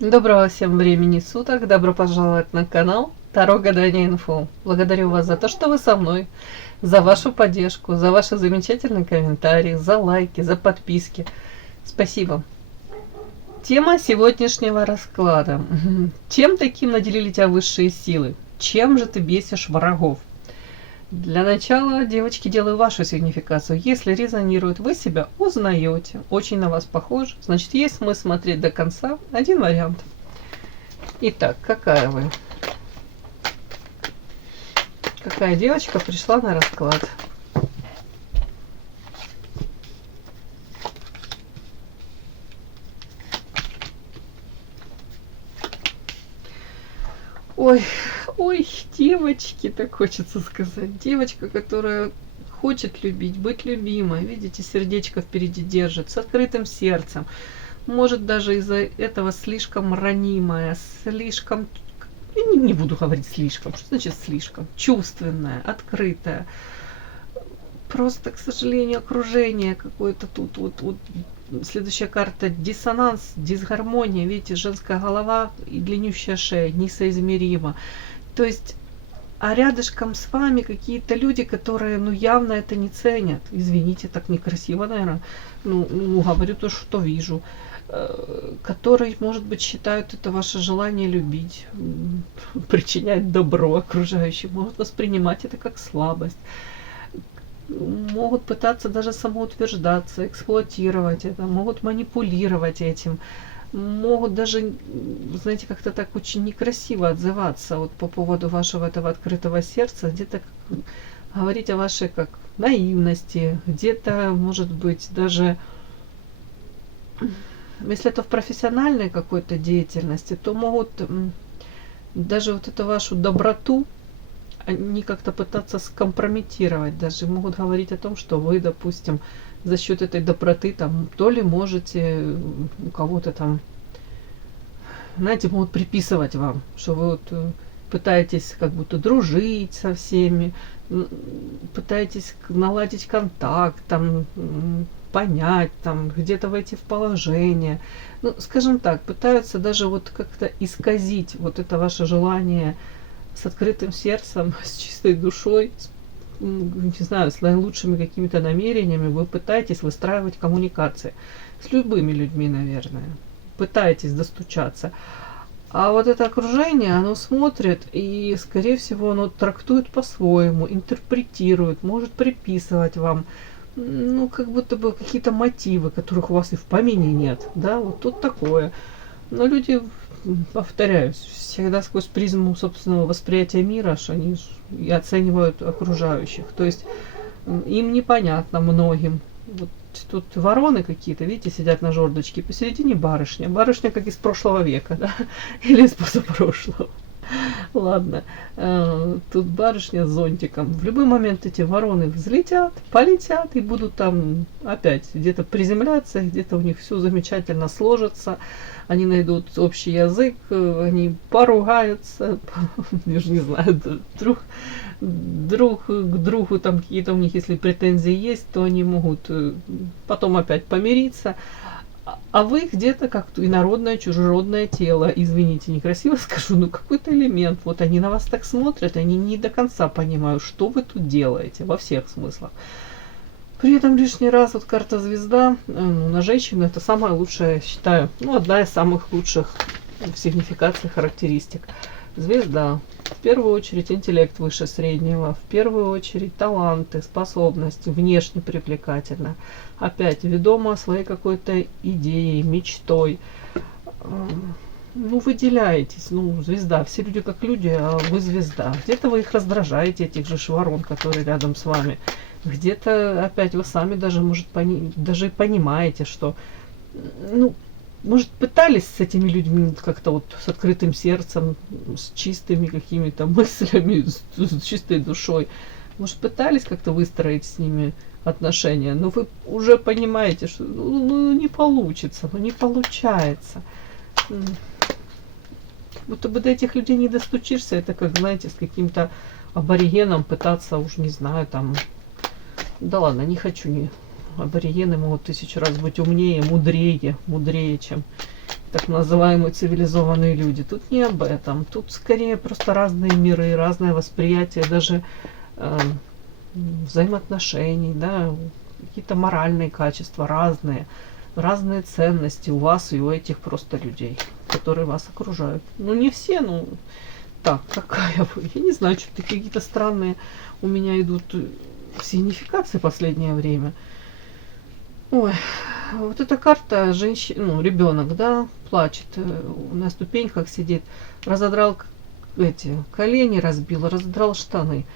Доброго всем времени суток, добро пожаловать на канал Таро Гадание Инфо. Благодарю вас за то, что вы со мной, за вашу поддержку, за ваши замечательные комментарии, за лайки, за подписки. Спасибо. Тема сегодняшнего расклада. Чем таким наделили тебя высшие силы? Чем же ты бесишь врагов? Для начала, девочки, делаю вашу сигнификацию. Если резонирует, вы себя узнаете, очень на вас похож, значит, есть смысл смотреть до конца. Один вариант. Итак, какая вы? Какая девочка пришла на расклад? Ой, ой, девочки, так хочется сказать. Девочка, которая хочет любить, быть любимой. Видите, сердечко впереди держит, с открытым сердцем. Может, даже из-за этого слишком ранимая, слишком... Я не буду говорить слишком. Что значит слишком? Чувственная, открытая. Просто, к сожалению, окружение какое-то тут. Вот следующая карта — диссонанс, дисгармония. Видите, женская голова и длиннющая шея несоизмеримо. То есть, а рядышком с вами какие-то люди, которые, ну, явно это не ценят. Извините, так некрасиво, наверное. Ну, говорю то, что вижу. Которые, может быть, считают это ваше желание любить, причинять добро окружающим, могут воспринимать это как слабость. Могут пытаться даже самоутверждаться, эксплуатировать это, могут манипулировать этим, могут даже, знаете, как-то так очень некрасиво отзываться вот по поводу вашего этого открытого сердца, где-то говорить о вашей как наивности, где-то, может быть, даже, если это в профессиональной какой-то деятельности, то могут даже вот эту вашу доброту они как-то пытаться скомпрометировать, даже могут говорить о том, что вы, допустим, за счет этой доброты там то ли можете у кого-то там, знаете, могут приписывать вам, что вы вот пытаетесь как будто дружить со всеми, пытаетесь наладить контакт, там, понять, там, где-то войти в положение. Ну, скажем так, пытаются даже вот как-то исказить вот это ваше желание с открытым сердцем, с чистой душой, не знаю, с наилучшими какими-то намерениями. Вы пытаетесь выстраивать коммуникации с любыми людьми, наверное. Пытаетесь достучаться. А вот это окружение, оно смотрит и, скорее всего, оно трактует по-своему, интерпретирует, может приписывать вам, ну, как будто бы какие-то мотивы, которых у вас и в помине нет. Да, вот тут такое. Но люди, повторяюсь, всегда сквозь призму собственного восприятия мира, что они и оценивают окружающих. То есть им непонятно многим. Вот тут вороны какие-то, видите, сидят на жердочке, посередине барышня. Барышня как из прошлого века, да, или из позапрошлого. Ладно, тут барышня с зонтиком. В любой момент эти вороны взлетят, полетят и будут там опять где-то приземляться, где-то у них все замечательно сложится. Они найдут общий язык, они поругаются, я же не знаю, друг к другу, там какие-то у них, если претензии есть, то они могут потом опять помириться. А вы где-то как инородное, чужеродное тело, извините, некрасиво скажу, но какой-то элемент. Вот они на вас так смотрят, они не до конца понимают, что вы тут делаете, во всех смыслах. При этом лишний раз вот карта звезда, на женщину это самая лучшая, я считаю, ну, одна из самых лучших сигнификаций, характеристик. Звезда. В первую очередь интеллект выше среднего, в первую очередь таланты, способности, внешне привлекательно. Опять ведомо своей какой-то идеей, мечтой. Ну, выделяетесь, ну, звезда. Все люди как люди, а вы звезда. Где-то вы их раздражаете, этих же ворон, которые рядом с вами. Где-то опять вы сами даже, может, даже понимаете, что, ну, может, пытались с этими людьми как-то вот с открытым сердцем, с чистыми какими-то мыслями, с чистой душой. Может, пытались как-то выстроить с ними отношения, но вы уже понимаете, что ну, не получится, ну не получается. Будто бы до этих людей не достучишься, это как, знаете, с каким-то аборигеном пытаться, уж не знаю, там... Да ладно, не хочу, не... Аборигены могут 1000 раз быть умнее, мудрее, чем так называемые цивилизованные люди. Тут не об этом. Тут скорее просто разные миры, разное восприятие даже взаимоотношений, да, какие-то моральные качества разные, разные ценности у вас и у этих просто людей, которые вас окружают. Ну, не все, ну, так, какая вы? Я не знаю, что-то какие-то странные у меня идут сигнификации в последнее время. Ой, вот эта карта женщина, ну, ребенок, да, плачет, на ступеньках сидит, разодрал эти колени, разбил, разодрал штаны.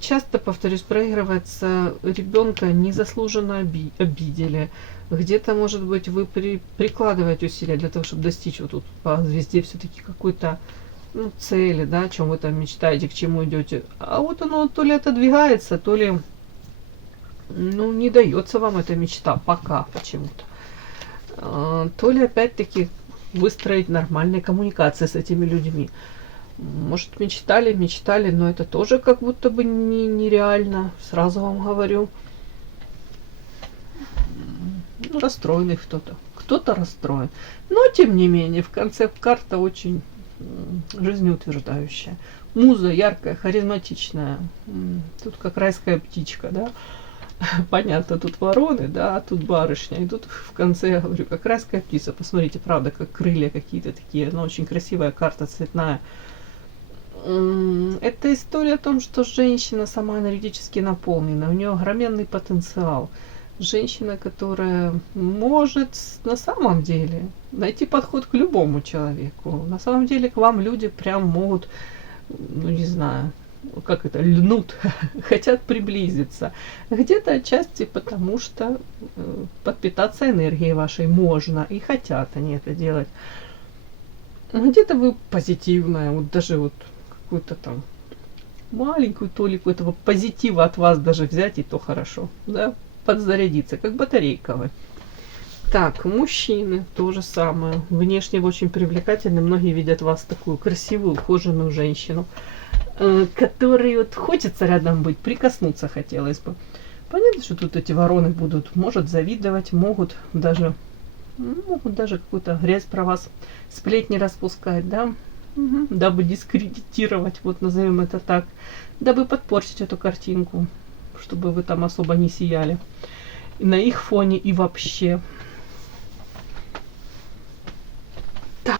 Часто, повторюсь, проигрывается ребенка незаслуженно обидели. Где-то, может быть, вы прикладываете усилия для того, чтобы достичь вот тут по звезде все-таки какой-то, ну, цели, да, о чем вы там мечтаете, к чему идете. А вот оно то ли отодвигается, то ли, ну, не дается вам эта мечта пока почему-то. То ли опять-таки выстроить нормальные коммуникации с этими людьми. Может, мечтали, но это тоже как будто бы нереально, сразу вам говорю. Ну, расстроенный кто-то расстроен. Но, тем не менее, в конце карта очень жизнеутверждающая. Муза яркая, харизматичная. Тут как райская птичка, да. Понятно, тут вороны, да, а тут барышня. И тут в конце, я говорю, как райская птица. Посмотрите, правда, как крылья какие-то такие. Ну, очень красивая карта, цветная. Это история о том, что женщина сама энергетически наполнена, у нее огроменный потенциал. Женщина, которая может на самом деле найти подход к любому человеку. На самом деле к вам люди прям могут, ну не знаю, как это, льнут, хотят приблизиться. Где-то отчасти потому, что подпитаться энергией вашей можно, и хотят они это делать. Где-то вы позитивная, вот даже вот какую-то там маленькую толику этого позитива от вас даже взять, и то хорошо, да, подзарядиться, как батарейка вы. Так, мужчины то же самое. Внешне вы очень привлекательны, многие видят вас такую красивую, ухоженную женщину, которой вот хочется рядом быть, прикоснуться хотелось бы. Понятно, что тут эти вороны будут, может завидовать, могут даже какую-то грязь про вас, сплетни распускать, да, дабы дискредитировать, вот назовем это так, дабы подпортить эту картинку, чтобы вы там особо не сияли и на их фоне и вообще. Так.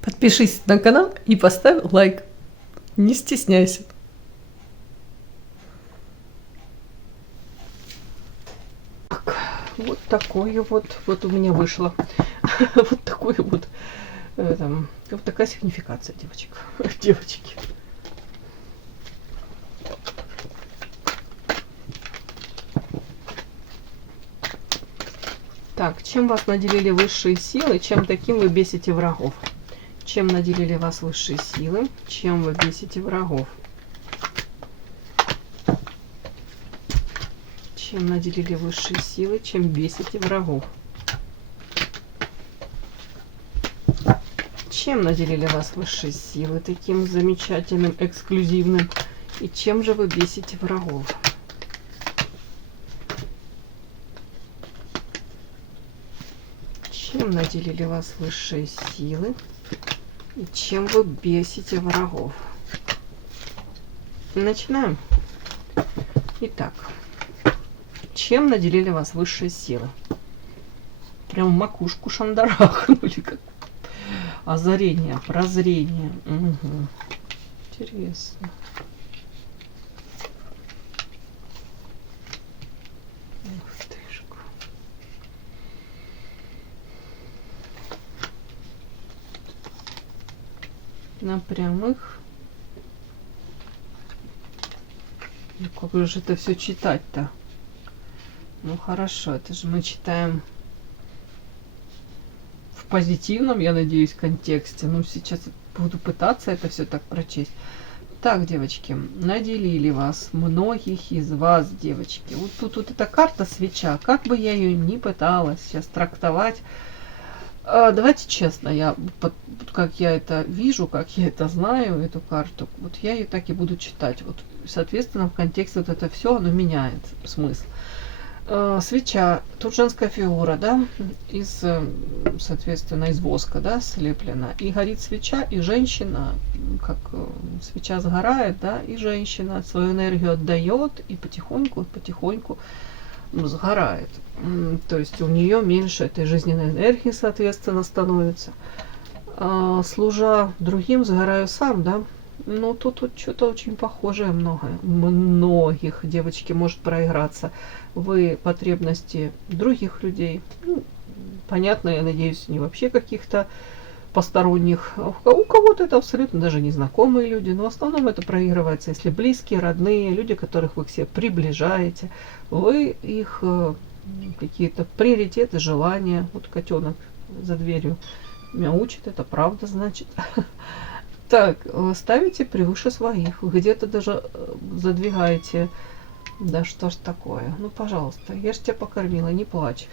Подпишись на канал и поставь лайк, не стесняйся. Так, вот такое вот у меня вышло. Вот такое вот. Вот такая сигнификация, девочки. Так, чем вас наделили высшие силы, чем таким вы бесите врагов? Чем наделили вас высшие силы, чем вы бесите врагов? Чем наделили высшие силы, чем бесите врагов? Чем наделили вас высшие силы, таким замечательным, эксклюзивным? И чем же вы бесите врагов? Чем наделили вас высшие силы? И чем вы бесите врагов? Начинаем. Итак, чем наделили вас высшие силы? Прям макушку шандарахнули, как озарение, прозрение. Угу. Интересно. Ух тышку. На прямых. Ну, как же это все читать-то? Ну хорошо, это же мы читаем в позитивном, я надеюсь, контексте. Ну, сейчас буду пытаться это все так прочесть. Так, девочки, наделили вас, многих из вас, девочки. Вот тут вот эта карта свеча, как бы я ее ни пыталась сейчас трактовать. Давайте честно, как я это вижу, как я это знаю, эту карту, вот я ее так и буду читать. Вот, соответственно, в контексте вот это все, оно меняет смысл. Свеча, тут женская фигура, да, из, соответственно, из воска, да, слеплена. И горит свеча, и женщина, как свеча сгорает, да, и женщина свою энергию отдает, и потихоньку, потихоньку сгорает. То есть у нее меньше этой жизненной энергии, соответственно, становится. Служа другим, сгораю сам, да. Ну, тут что-то очень похожее многих девочки может проиграться. Вы потребности других людей, ну, понятно, я надеюсь, не вообще каких-то посторонних. У кого-то это абсолютно даже незнакомые люди, но в основном это проигрывается, если близкие, родные, люди, которых вы к себе приближаете, вы их какие-то приоритеты, желания. Вот котенок за дверью мяучит, это правда, значит. Так, ставите превыше своих, где-то даже задвигаете. Да что ж такое? Ну, пожалуйста, я ж тебя покормила, не плачь.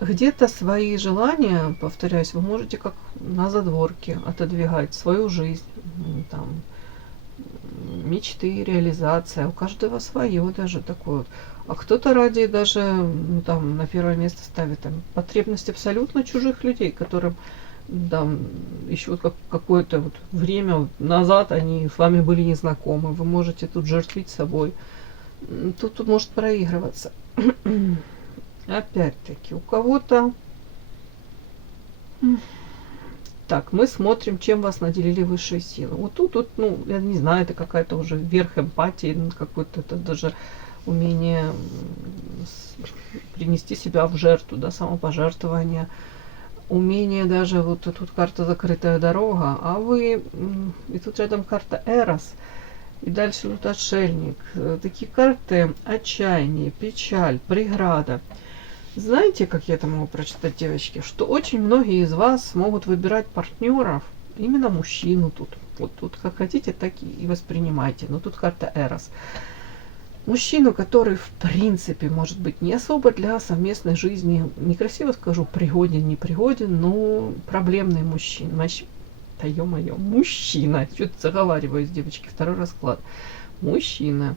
Где-то свои желания, повторяюсь, вы можете как на задворке отодвигать свою жизнь, там, мечты, реализация. У каждого свое даже такое. А кто-то ради даже, ну, там, на первое место ставит там, потребность абсолютно чужих людей, которым там еще какое-то вот время назад они с вами были незнакомы. Вы можете тут жертвить собой. Тут может проигрываться. Опять-таки, у кого-то... Так, мы смотрим, чем вас наделили высшие силы. Вот тут, ну, я не знаю, это какая-то уже верх эмпатии, какое-то это даже умение принести себя в жертву, да, самопожертвование. Умение даже, вот тут карта «Закрытая дорога», а вы, и тут рядом карта «Эрос», и дальше тут «Отшельник». Такие карты: отчаяние, печаль, преграда. Знаете, как я это могу прочитать, девочки? Что очень многие из вас могут выбирать партнеров, именно мужчину тут. Вот тут как хотите, так и воспринимайте. Но тут карта «Эрос». Мужчину, который в принципе может быть не особо для совместной жизни, некрасиво скажу, пригоден, не пригоден, но проблемный мужчина. Да ё-моё, мужчина. Что-то заговариваюсь, девочки, второй расклад. Мужчина,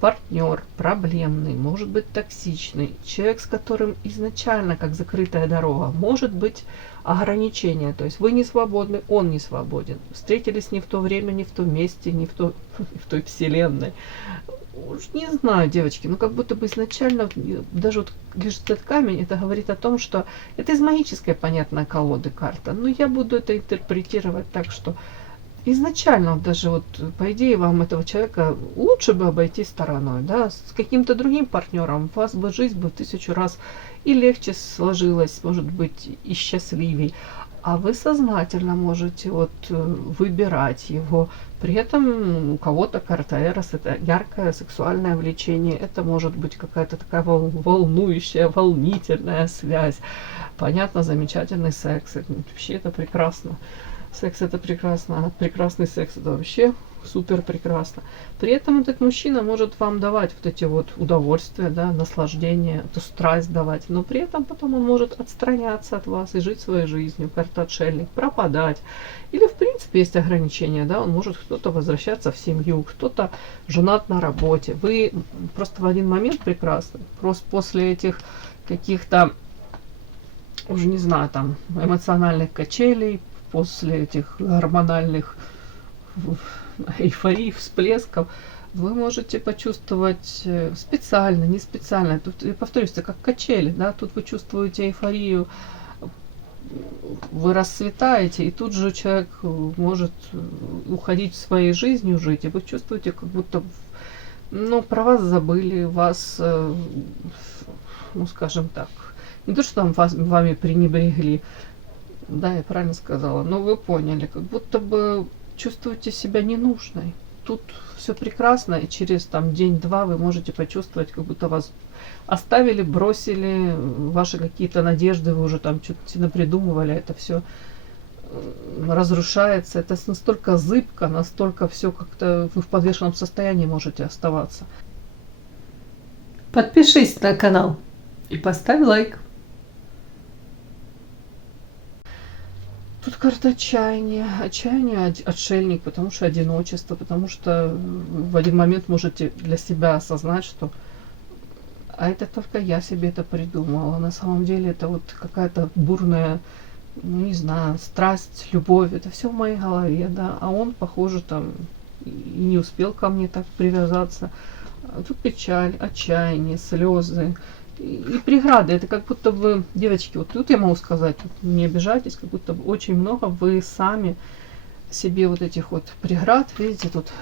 партнер проблемный, может быть токсичный, человек, с которым изначально, как закрытая дорога, может быть ограничения, то есть вы не свободны, он не свободен, встретились не в то время, не в том месте, не в той вселенной. Уж не знаю, девочки, ну как будто бы изначально, даже вот лишь этот камень, это говорит о том, что это из магической, понятно, колоды карта, но я буду это интерпретировать так, что изначально даже вот, по идее, вам этого человека лучше бы обойти стороной, да, с каким-то другим партнером у вас бы жизнь бы в 1000 раз и легче сложилась, может быть, и счастливей. А вы сознательно можете вот выбирать его. При этом у кого-то карта Эрос — это яркое сексуальное влечение, это может быть какая-то такая волнующая, волнительная связь. Понятно, замечательный секс. Вообще это прекрасно. Секс — это прекрасно, а прекрасный секс — это вообще супер прекрасно. При этом этот мужчина может вам давать вот эти вот удовольствия, да, наслаждение, эту страсть давать, но при этом потом он может отстраняться от вас и жить своей жизнью, карта «Отшельник», пропадать. Или, в принципе, есть ограничения, да, он может кто-то возвращаться в семью, кто-то женат на работе. Вы просто в один момент прекрасны. Просто после этих каких-то, уже не знаю, там, эмоциональных качелей, после этих гормональных эйфорий, всплесков, вы можете почувствовать специально, не специально. Тут, я повторюсь, это как качели, да, тут вы чувствуете эйфорию, вы расцветаете, и тут же человек может уходить своей жизнью, жить, и вы чувствуете, как будто, ну, про вас забыли, вас, ну, скажем так, не то, что там вами пренебрегли, да, я правильно сказала, но вы поняли, как будто бы чувствуете себя ненужной. Тут все прекрасно, и через там день-два вы можете почувствовать, как будто вас оставили, бросили, ваши какие-то надежды вы уже там что-то напридумывали, это все разрушается, это настолько зыбко, настолько все как-то вы в подвешенном состоянии можете оставаться. Подпишись на канал и поставь лайк. Тут карта отчаяния. Отчаяние, отшельник, потому что одиночество, потому что в один момент можете для себя осознать, что а это только я себе это придумала. На самом деле это вот какая-то бурная, ну, не знаю, страсть, любовь. Это все в моей голове, да. А он, похоже, там и не успел ко мне так привязаться. А тут печаль, отчаяние, слезы и преграды. Это как будто бы, девочки, вот тут я могу сказать, вот не обижайтесь, как будто бы очень много вы сами себе вот этих вот преград, видите, тут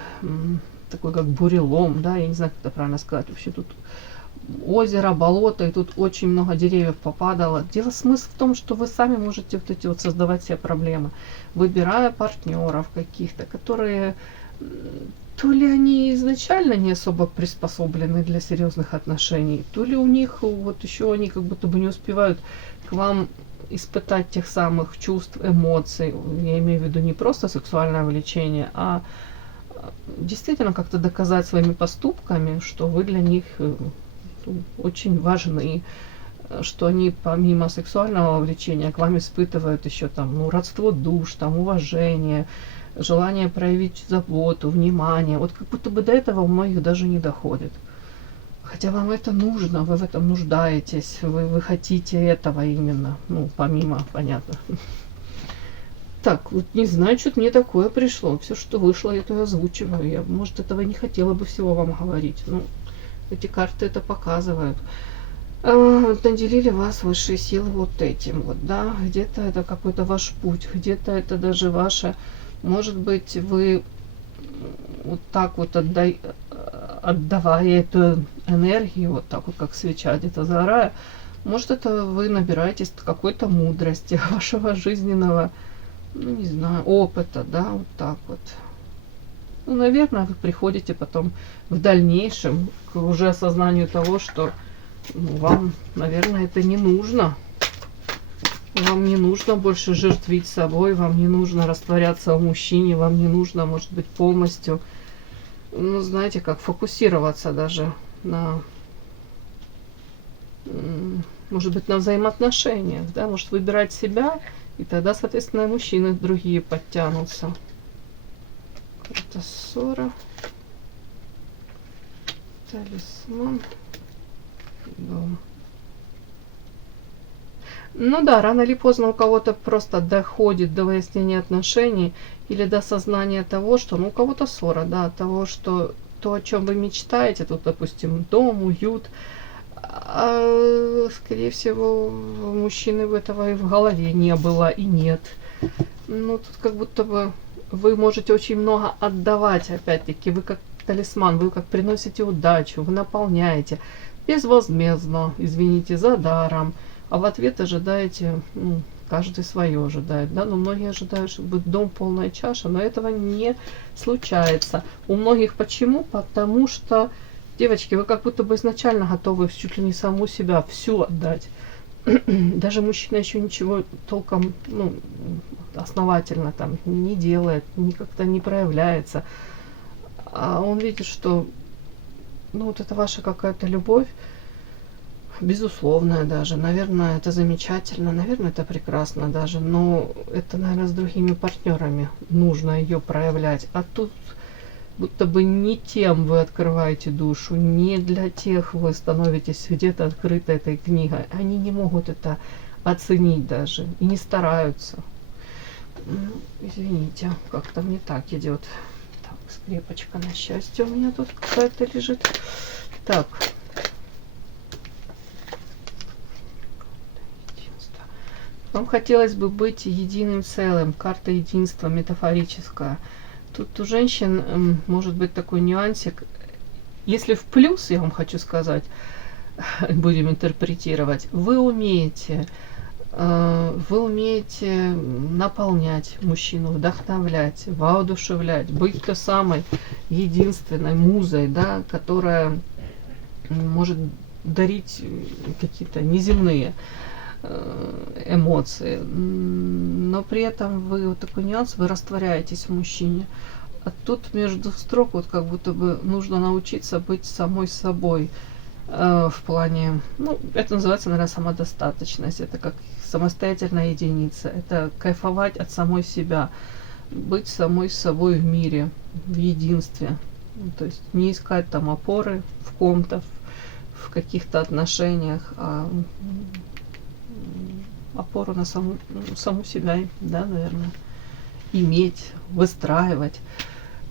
такой как бурелом, да, я не знаю, как это правильно сказать. Вообще тут озеро, болото, и тут очень много деревьев попадало. Дело смысл в том, что вы сами можете вот эти вот создавать себе проблемы, выбирая партнеров каких-то, которые то ли они изначально не особо приспособлены для серьезных отношений, то ли у них вот еще они как будто бы не успевают к вам испытать тех самых чувств, эмоций. Я имею в виду не просто сексуальное влечение, а действительно как-то доказать своими поступками, что вы для них очень важны, что они помимо сексуального влечения к вам испытывают еще там, ну, родство душ, там, уважение, желание проявить заботу, внимание. Вот как будто бы до этого у многих даже не доходит. Хотя вам это нужно, вы в этом нуждаетесь, вы хотите этого именно, ну, помимо, понятно. Так, вот не знаю, что-то мне такое пришло. Все, что вышло, я то озвучиваю. Я, может, этого не хотела бы всего вам говорить. Ну, эти карты это показывают. Наделили вас высшие силы вот этим вот, да. Где-то это какой-то ваш путь, где-то это даже ваше. Может быть, вы вот так вот отдавая эту энергию, вот так вот, как свеча где-то загорая, может, это вы набираетесь какой-то мудрости вашего жизненного, ну, не знаю, опыта, да, вот так вот. Ну, наверное, вы приходите потом в дальнейшем к уже осознанию того, что вам, наверное, это не нужно. Вам не нужно больше жертвить собой, вам не нужно растворяться в мужчине, вам не нужно, может быть, полностью, ну, знаете, как фокусироваться даже на, может быть, на взаимоотношениях, да, может выбирать себя, и тогда, соответственно, и мужчины другие подтянутся. Это ссора, талисман, дом. Ну да, рано или поздно у кого-то просто доходит до выяснения отношений или до сознания того, что, ну, у кого-то ссора, да, того, что то, о чем вы мечтаете, тут, допустим, дом, уют, а, скорее всего, у мужчины этого и в голове не было, и нет. Ну, тут как будто бы вы можете очень много отдавать, опять-таки, вы как талисман, вы как приносите удачу, вы наполняете безвозмездно, извините, за даром. А в ответ ожидаете, ну, каждый свое ожидает, да, но многие ожидают, чтобы дом полная чаша, но этого не случается. У многих почему? Потому что, девочки, вы как будто бы изначально готовы чуть ли не саму себя всю отдать. Даже мужчина еще ничего толком, ну, основательно там не делает, как-то не проявляется. А он видит, что, ну, вот это ваша какая-то любовь, безусловная даже. Наверное, это замечательно, наверное, это прекрасно даже, но это, наверное, с другими партнерами нужно ее проявлять. А тут будто бы не тем вы открываете душу, не для тех вы становитесь где-то открытой этой книгой. Они не могут это оценить даже и не стараются. Извините, как-то мне так идет. Так, скрепочка на счастье у меня тут какая-то лежит. Так. Вам хотелось бы быть единым целым. Карта единства метафорическая. Тут у женщин может быть такой нюансик. Если в плюс, я вам хочу сказать, будем интерпретировать, вы умеете наполнять мужчину, вдохновлять, воодушевлять, быть той самой единственной музой, да, которая может дарить какие-то неземные эмоции, но при этом вы, вот такой нюанс, вы растворяетесь в мужчине. А тут между строк вот как будто бы нужно научиться быть самой собой, в плане, ну, это называется, наверное, самодостаточность. Это как самостоятельная единица. Это кайфовать от самой себя, быть самой собой в мире, в единстве. Ну, то есть не искать там опоры в ком-то, в каких-то отношениях, а опору на саму себя, да, наверное, иметь, выстраивать.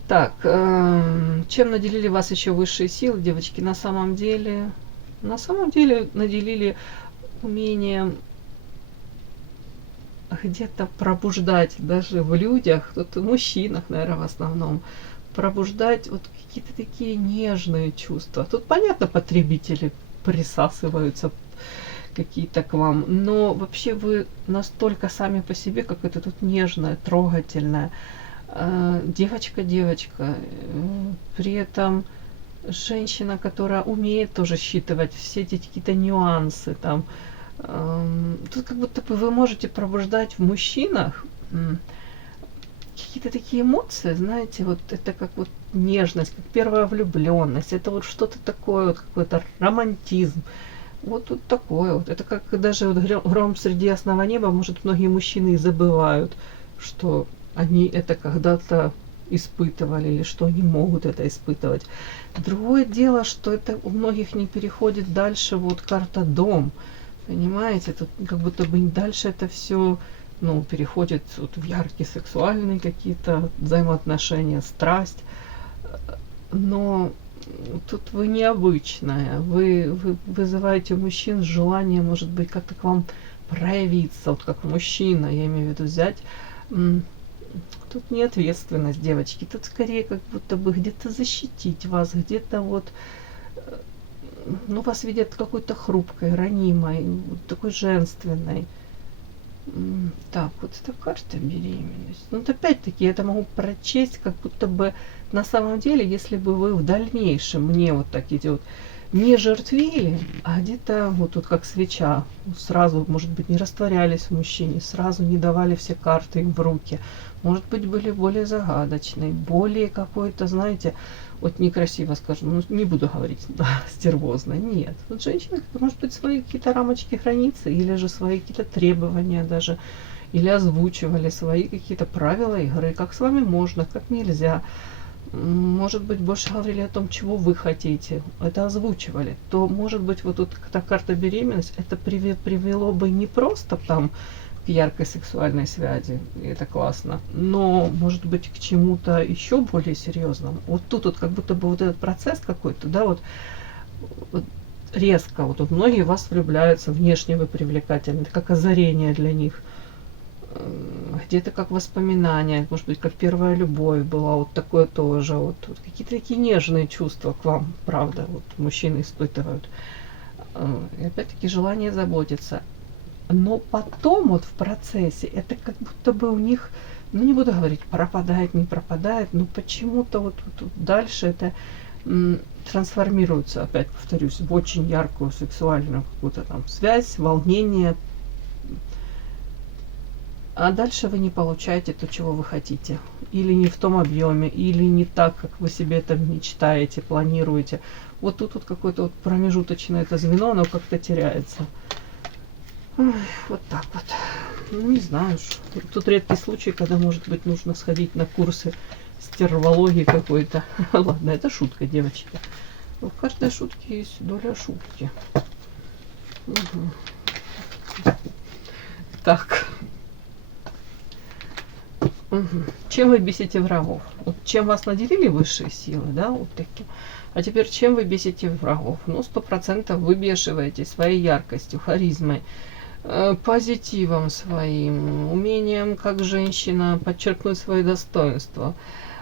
Так, чем наделили вас еще высшие силы, девочки? На самом деле наделили умением где-то пробуждать даже в людях, тут в мужчинах, наверное, в основном, пробуждать вот какие-то такие нежные чувства. Тут, понятно, потребители присасываются какие-то к вам, но вообще вы настолько сами по себе, как это тут нежная, трогательная девочка, при этом женщина, которая умеет тоже считывать все эти какие-то нюансы там. Тут как будто бы вы можете пробуждать в мужчинах какие-то такие эмоции, знаете, вот это как вот нежность, как первая влюбленность, это вот что-то такое, вот какой-то романтизм. Вот тут такое вот. Это как даже вот гром среди ясного неба, может, многие мужчины и забывают, что они это когда-то испытывали или что они могут это испытывать. Другое дело, что это у многих не переходит дальше вот карта дом. Понимаете, тут как будто бы дальше это все, ну, переходит вот в яркие сексуальные какие-то взаимоотношения, страсть. Но тут вы необычная. Вы вызываете у мужчин желание, может быть, как-то к вам проявиться, вот как мужчина, я имею в виду взять. Тут не ответственность, девочки, тут скорее как будто бы где-то защитить вас, где-то вот, ну, вас видят какой-то хрупкой, ранимой, вот такой женственной. Так, вот эта карта беременность. Ну, вот опять-таки, я это могу прочесть, как будто бы на самом деле, если бы вы в дальнейшем, мне вот так идет, не жертвили, а где-то вот тут как свеча, сразу, может быть, не растворялись в мужчине, сразу не давали все карты им в руки, может быть, были более загадочные, более какой-то, знаете, вот некрасиво скажем, ну, не буду говорить, да, стервозно, нет. Вот женщина, может быть, свои какие-то рамочки границы, или же свои какие-то требования даже, или озвучивали свои какие-то правила игры, как с вами можно, как нельзя. Может быть, больше говорили о том, чего вы хотите, это озвучивали, то, может быть, вот тут эта карта беременность, это привело бы не просто там к яркой сексуальной связи, и это классно, но, может быть, к чему-то еще более серьезному. Вот тут вот как будто бы вот этот процесс какой-то, да, вот резко, вот многие в вас влюбляются, внешне вы привлекательны, это как озарение для них. Где-то как воспоминания, может быть, как первая любовь была, вот такое тоже, вот какие-то такие нежные чувства к вам, правда, вот мужчины испытывают. И опять-таки желание заботиться. Но потом вот в процессе это как будто бы у них, ну не буду говорить, пропадает, не пропадает, но почему-то вот дальше это трансформируется, опять повторюсь, в очень яркую сексуальную какую-то там связь, волнение. А дальше вы не получаете то, чего вы хотите. Или не в том объеме, или не так, как вы себе это мечтаете, планируете. Вот тут вот какое-то вот промежуточное это звено, оно как-то теряется. Ой, вот так вот. Ну, не знаю. Тут редкий случай, когда, может быть, нужно сходить на курсы стервологии какой-то. Ладно, это шутка, девочки. В каждой шутке есть доля шутки. Угу. Так. Угу. Чем вы бесите врагов? Вот чем вас наделили высшие силы, да, вот такие. А теперь чем вы бесите врагов? Ну, 100% выбешиваете своей яркостью, харизмой, позитивом своим, умением, как женщина, подчеркнуть свои достоинства,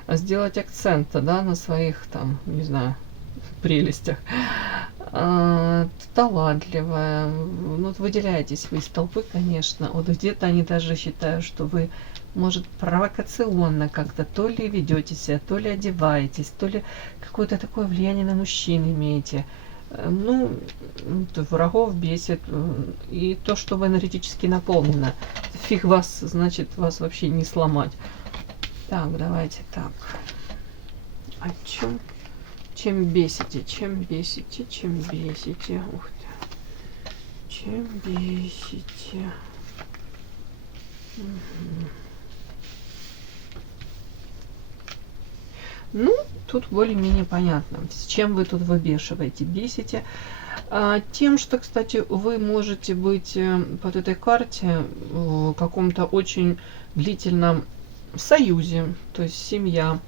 сделать акцент, да, на своих, там, не знаю, прелестях. Талантливая, ну, выделяетесь вы из толпы, конечно. Вот где-то они даже считают, что вы, может, провокационно как-то то ли ведете себя, то ли одеваетесь, то ли какое-то такое влияние на мужчин имеете. Ну, врагов бесит. И то, что вы энергетически наполнены. Фиг вас, значит, вас вообще не сломать. Так, давайте так. О чем Чем бесите, чем бесите, чем бесите. Ух ты. Чем бесите. Мгм. Ну, тут более-менее понятно, с чем вы тут выбешиваете, бесите. Тем, что, кстати, вы можете быть по этой карте в каком-то очень длительном союзе, то есть семья,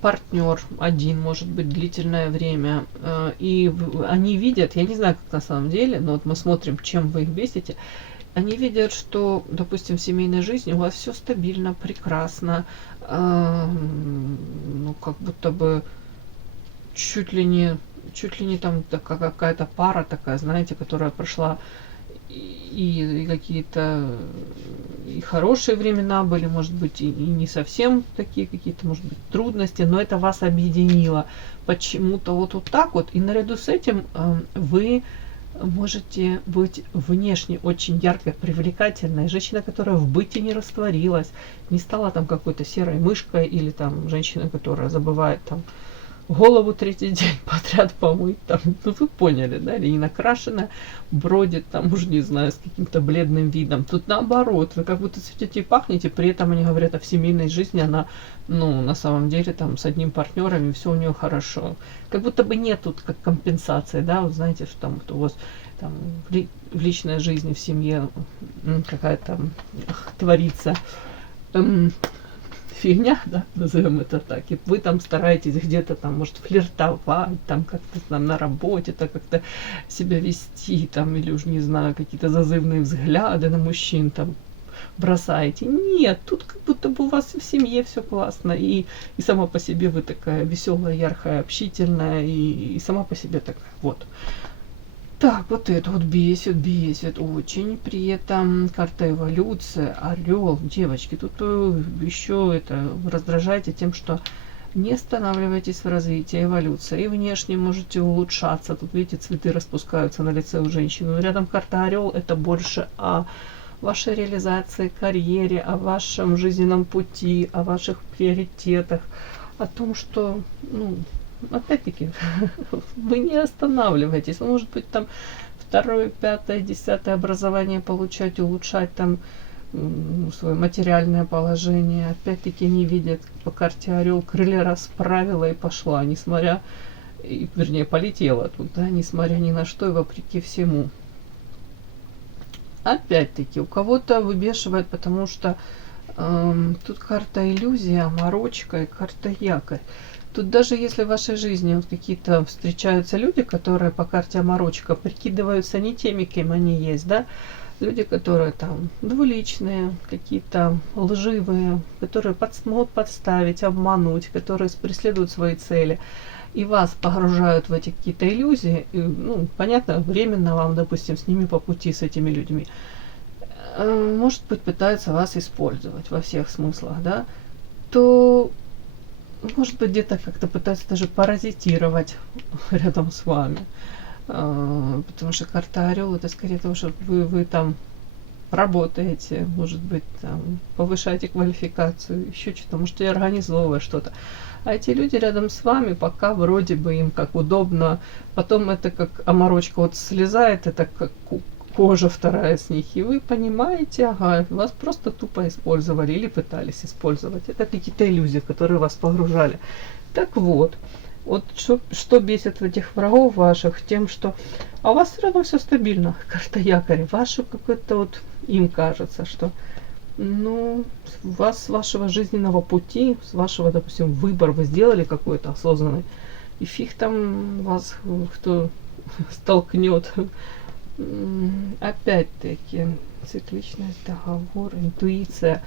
партнер один, может быть, длительное время, и они видят, я не знаю, как на самом деле, но вот мы смотрим, чем вы их бесите, они видят, что, допустим, в семейной жизни у вас все стабильно, прекрасно, ну, как будто бы чуть ли не там какая-то пара такая, знаете, которая прошла и какие-то и хорошие времена были, может быть, и не совсем такие какие-то, может быть, трудности, но это вас объединило почему-то вот так вот. И наряду с этим вы можете быть внешне очень яркой, привлекательной. Женщина, которая в быте не растворилась, не стала там какой-то серой мышкой или там женщина, которая забывает там голову третий день подряд помыть, там, ну вы поняли, да, или не накрашенная, бродит там, уж не знаю, с каким-то бледным видом. Тут наоборот, вы как будто цветете и пахнете, при этом они говорят, в семейной жизни она, ну, на самом деле, там, с одним партнером, и все у нее хорошо. Как будто бы нет тут как компенсации, да, вот знаете, что там вот у вас там в личной жизни, в семье какая-то творится фигня, да, назовем это так, и вы там стараетесь где-то там, может, флиртовать, там как-то там на работе, так как-то себя вести, там, или уж не знаю, какие-то зазывные взгляды на мужчин там бросаете. Нет, тут как будто бы у вас в семье все классно, и сама по себе вы такая веселая, яркая, общительная, и сама по себе такая, вот. Так, вот это вот бесит очень. При этом карта эволюция, орел, девочки, тут еще это раздражаете тем, что не останавливайтесь в развитии, эволюция. И внешне можете улучшаться. Тут, видите, цветы распускаются на лице у женщины. Но рядом карта орел, это больше о вашей реализации, карьере, о вашем жизненном пути, о ваших приоритетах, о том, что, ну, опять-таки, вы не останавливаетесь. Вы, может быть, там второе, пятое, десятое образование получать, улучшать там свое материальное положение. Опять-таки не видят по карте орел, крылья расправила и пошла, несмотря, вернее, полетела тут, да, несмотря ни на что и вопреки всему. Опять-таки, у кого-то выбешивает, потому что тут карта иллюзия, морочка и карта якорь. Тут даже если в вашей жизни вот какие-то встречаются люди, которые по карте оморочка прикидываются не теми, кем они есть, да, люди, которые там двуличные, какие-то лживые, которые могут подставить, обмануть, которые преследуют свои цели, и вас погружают в эти какие-то иллюзии, и, ну, понятно, временно вам, допустим, с ними по пути, с этими людьми, может быть, пытаются вас использовать во всех смыслах, да, то может быть, где-то как-то пытаются даже паразитировать рядом с вами. Потому что карта орел это скорее того, что вы там работаете, может быть, там, повышаете квалификацию, еще что-то, может, и организовывая что-то. А эти люди рядом с вами, пока вроде бы им как удобно, потом это как оморочка вот слезает, это как кожа вторая с них, и вы понимаете, ага, вас просто тупо использовали или пытались использовать. Это какие-то иллюзии, которые вас погружали. Так вот что бесит в этих врагов ваших, тем, что у вас все равно все стабильно, карта якоря, вашу какой-то вот, им кажется, что, ну, вас с вашего жизненного пути, с вашего, допустим, выбора вы сделали какой-то осознанный, и фиг там вас кто столкнет. Опять-таки, цикличность, договор, интуиция.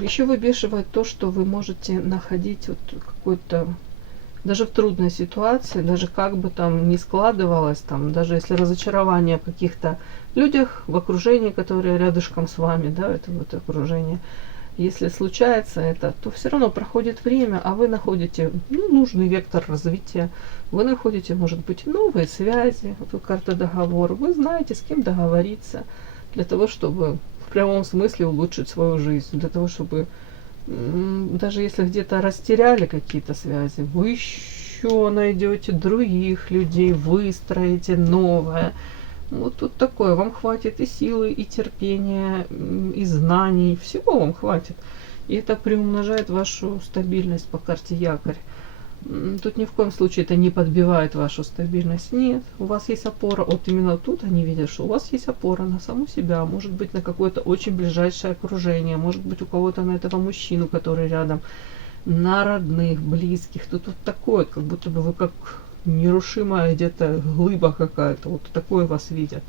Еще выбешивает то, что вы можете находить вот какой-то, даже в трудной ситуации, даже как бы там ни складывалось, там, даже если разочарование в каких-то людях в окружении, которые рядышком с вами, да, это вот окружение, если случается это, то все равно проходит время, а вы находите, ну, нужный вектор развития, вы находите, может быть, новые связи, вот карта договор, вы знаете, с кем договориться, для того, чтобы в прямом смысле улучшить свою жизнь, для того, чтобы даже если где-то растеряли какие-то связи, вы еще найдете других людей, выстроите новое. Вот тут такое, вам хватит и силы, и терпения, и знаний, всего вам хватит. И это приумножает вашу стабильность по карте якорь. Тут ни в коем случае это не подбивает вашу стабильность. Нет, у вас есть опора. Вот именно тут они видят, что у вас есть опора на саму себя, может быть, на какое-то очень ближайшее окружение, может быть, у кого-то на этого мужчину, который рядом, на родных, близких. Тут вот такое, как будто бы вы как нерушимая где-то глыба какая-то. Вот такое вас видят.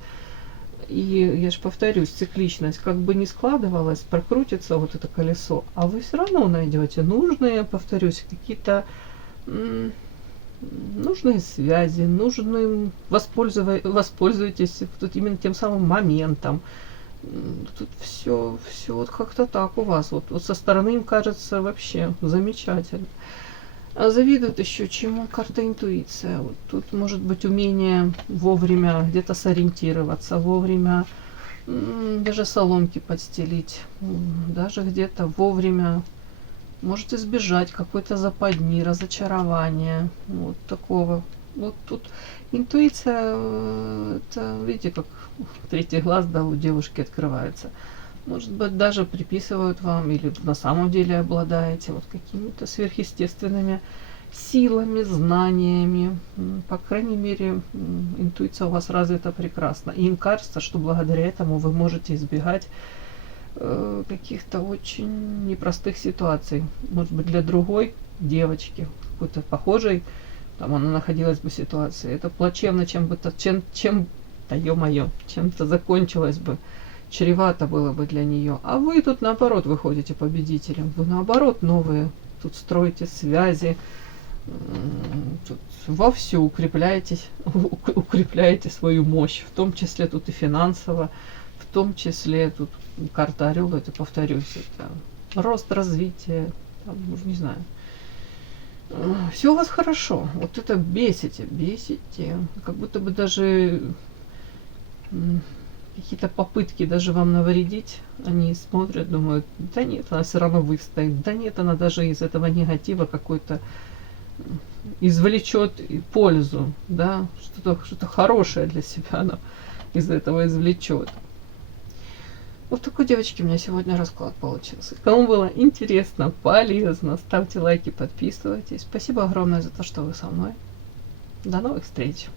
И я же повторюсь, цикличность как бы не складывалась, прокрутится вот это колесо, а вы все равно найдете нужные, повторюсь, какие-то нужные связи, нужным воспользуйтесь тут именно тем самым моментом. Тут все вот как-то так у вас. Вот со стороны им кажется вообще замечательно. А завидует еще чему карта интуиция. Вот тут может быть умение вовремя где-то сориентироваться, вовремя даже соломки подстелить, даже где-то вовремя может избежать какой-то западни, разочарования, вот такого. Вот тут интуиция, это, видите, как третий глаз, да, у девушки открывается. Может быть, даже приписывают вам, или на самом деле обладаете вот какими-то сверхъестественными силами, знаниями. По крайней мере, интуиция у вас развита прекрасно. И им кажется, что благодаря этому вы можете избегать каких-то очень непростых ситуаций. Может быть, для другой девочки, какой-то похожей, там она находилась бы в ситуации, это плачевно, да ё-моё, чем-то закончилось бы, чревато было бы для нее. А вы тут наоборот выходите победителем. Вы наоборот новые, тут строите связи, тут вовсю укрепляете свою мощь, в том числе тут и финансово, в том числе тут карта Орел, это, повторюсь, это рост, развитие, там, не знаю. Все у вас хорошо. Вот это бесите. Как будто бы даже какие-то попытки даже вам навредить, они смотрят, думают, да нет, она все равно выстоит, да нет, она даже из этого негатива какой-то извлечет пользу, да, что-то хорошее для себя она из этого извлечет. Вот такой, девочки, у меня сегодня расклад получился. Кому было интересно, полезно, ставьте лайки, подписывайтесь. Спасибо огромное за то, что вы со мной. До новых встреч!